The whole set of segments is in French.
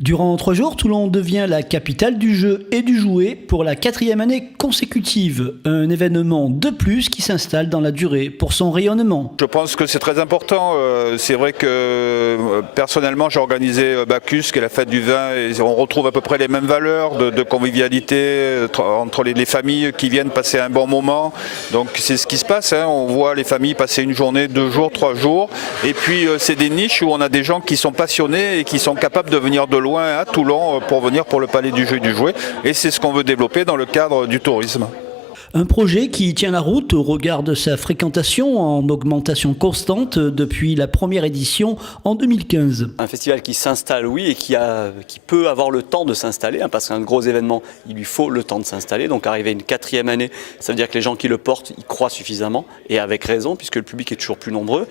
Durant 3 jours, Toulon devient la capitale du jeu et du jouet pour la 4e année consécutive. Un événement de plus qui s'installe dans la durée pour son rayonnement. Je pense que c'est très important. C'est vrai que personnellement j'ai organisé Bacchus, qui est la fête du vin, et on retrouve à peu près les mêmes valeurs de convivialité entre les familles qui viennent passer un bon moment. Donc c'est ce qui se passe, hein. On voit les familles passer une journée, 2 jours, 3 jours. Et puis c'est des niches où on a des gens qui sont passionnés et qui sont capables de venir de loin à Toulon pour venir pour le Palais du Jeu et du Jouet, et c'est ce qu'on veut développer dans le cadre du tourisme. Un projet qui tient la route au regard de sa fréquentation en augmentation constante depuis la première édition en 2015. Un festival qui s'installe, oui, et qui peut avoir le temps de s'installer, hein, parce qu'un gros événement, il lui faut le temps de s'installer. Donc arriver à une 4e année, ça veut dire que les gens qui le portent, y croient suffisamment, et avec raison, puisque le public est toujours plus nombreux.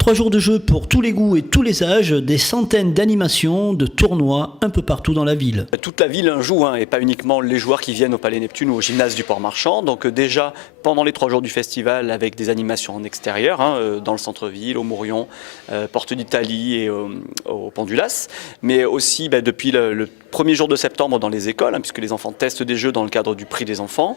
3 jours de jeu pour tous les goûts et tous les âges, des centaines d'animations, de tournois un peu partout dans la ville. Toute la ville joue, hein, et pas uniquement les joueurs qui viennent au Palais Neptune ou au gymnase du Port-Marchand. Donc déjà, pendant les 3 jours du festival, avec des animations en extérieur, hein, dans le centre-ville, au Mourion, Porte d'Italie et au Pont du Las. Mais aussi depuis le premier jour de septembre dans les écoles, hein, puisque les enfants testent des jeux dans le cadre du prix des enfants.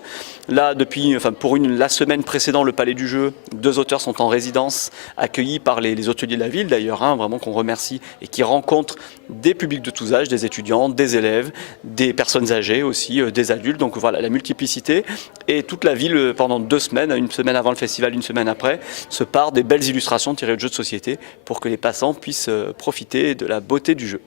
Là, la semaine précédant le Palais du Jeu, 2 auteurs sont en résidence, accueillis par les hôteliers de la ville d'ailleurs, hein, vraiment qu'on remercie, et qui rencontrent des publics de tous âges, des étudiants, des élèves, des personnes âgées aussi, des adultes. Donc voilà, la multiplicité. Et toute la ville, pendant 2 semaines, une semaine avant le festival, une semaine après, se part des belles illustrations tirées de jeux de société pour que les passants puissent profiter de la beauté du jeu.